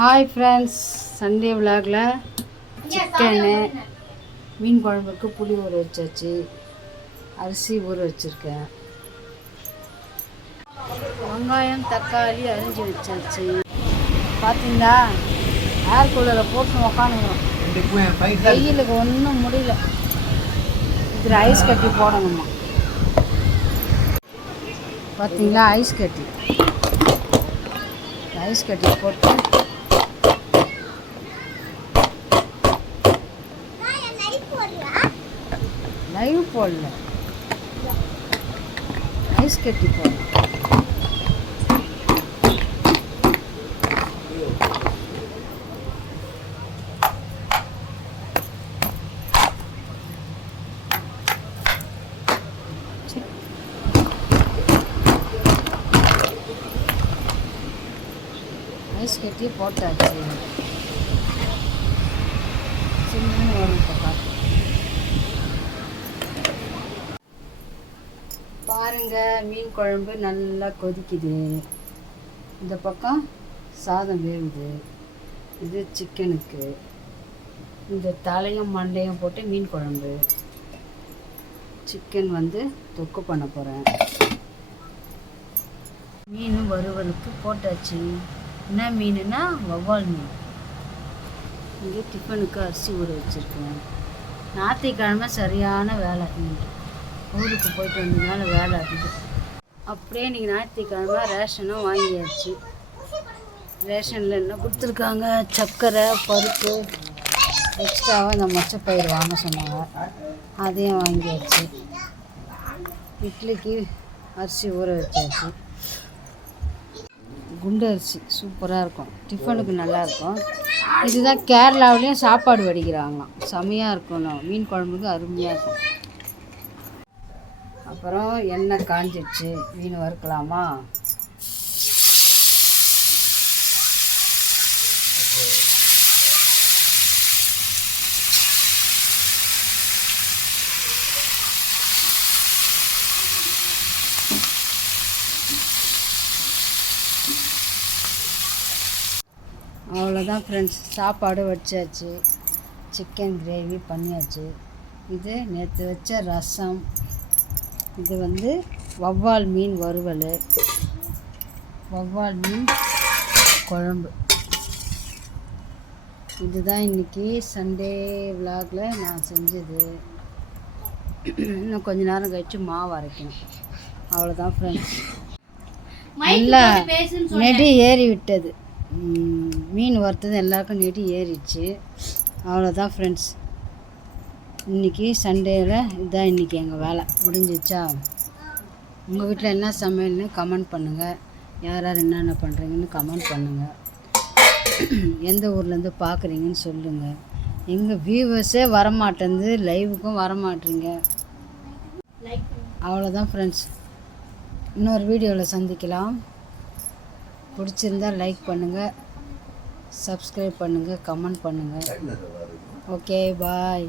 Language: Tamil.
ஹாய் ஃப்ரெண்ட்ஸ், சண்டே விலாகில் சிக்கனு மீன் குழம்புக்கு புளி ஊற வச்சாச்சு, அரிசி ஊற வச்சுருக்கேன், வெங்காயம் தக்காளி அரிஞ்சு வச்சாச்சு. பார்த்தீங்களா, ஏர் கூலரில் போட்டு உக்காந்துக்கிறோம். வெயிலுக்கு ஒன்றும் முடியல. இதில் ஐஸ் கட்டி போடணுமா. பார்த்தீங்களா, ஐஸ் கட்டி போட்டு லைவ் போடல, ஐஸ் கட்டி போடல. ஐஸ் கட்டி போட்டாச்சு. சின்ன வரும் பாருங்க, மீன் குழம்பு நல்லா கொதிக்குது. இந்த பக்கம் சாதம் வேகுது. இது சிக்கனுக்கு. இந்த தலையும் மண்டையும் போட்டு மீன் குழம்பு. சிக்கன் தொக்கு பண்ண போகிறேன். மீன் வறுவலுக்கு போட்டாச்சு. என்ன மீனுன்னா வவ்வால் மீன். இங்கே டிஃபனுக்கு அரிசி ஊற வச்சுருக்கேன். ஞாயிற்றுக்கிழமை சரியான வேலை. ஊருக்கு போயிட்டு வந்ததுனால வேலை அதிகம். அப்படியே இன்றைக்கி ஞாயிற்றுக்கிழமை ரேஷனும் வாங்கியாச்சு. ரேஷனில் என்ன கொடுத்துருக்காங்க, சர்க்கரை, பருப்பு, எக்ஸ்ட்ராவாக இந்த மொச்சப்பயிர் வாங்க சொன்னாங்க, அதையும் வாங்கியாச்சு. இட்லிக்கு அரிசி ஊற வச்சாச்சு. குண்டு அரிசி சூப்பராக இருக்கும், டிஃபனுக்கு நல்லாயிருக்கும். இதுதான் கேரளாவிலையும் சாப்பாடு வடிக்கிறாங்களாம், செமையாக இருக்கும். மீன் குழம்புக்கு அருமையாக இருக்கும். அப்புறம் எண்ணெய் காஞ்சிடுச்சு, மீன் வறுக்கலாமா. அவ்வளோதான் ஃப்ரெண்ட்ஸ், சாப்பாடு வச்சாச்சு. சிக்கன் கிரேவி பண்ணியாச்சு. இது நேற்று வச்ச ரசம். இது வவ்வால் மீன் வறுவல், வவ்வால் மீன் குழம்பு. இதுதான் இன்றைக்கி சண்டே விலாகில் நான் செஞ்சது. இன்னும் கொஞ்ச நேரம் கழித்து மாவு அரைக்கணும். அவ்வளோதான் ஃப்ரெண்ட்ஸ், நல்லா நெடி ஏறி விட்டது. மீன் வறுத்தது எல்லாருக்கும் நெடி ஏறிடுச்சு. அவ்வளோதான் ஃப்ரெண்ட்ஸ், இன்றைக்கி சண்டேயில் இதுதான் இன்றைக்கி எங்கள் வேலை முடிஞ்சிச்சா. உங்கள் வீட்டில் என்ன சமையல்னு கமெண்ட் பண்ணுங்கள். யார் யார் என்னென்ன பண்ணுறீங்கன்னு கமெண்ட் பண்ணுங்கள். எந்த ஊர்லேருந்து பார்க்குறீங்கன்னு சொல்லுங்கள். எங்கள் வியூவர்ஸே வரமாட்டேங்குது, லைவுக்கும் வரமாட்டீங்க. அவ்வளோதான் ஃப்ரெண்ட்ஸ், இன்னொரு வீடியோவில் சந்திக்கலாம். பிடிச்சிருந்தால் லைக் பண்ணுங்கள், சப்ஸ்கிரைப் பண்ணுங்கள், கமெண்ட் பண்ணுங்கள். ஓகே, பாய்.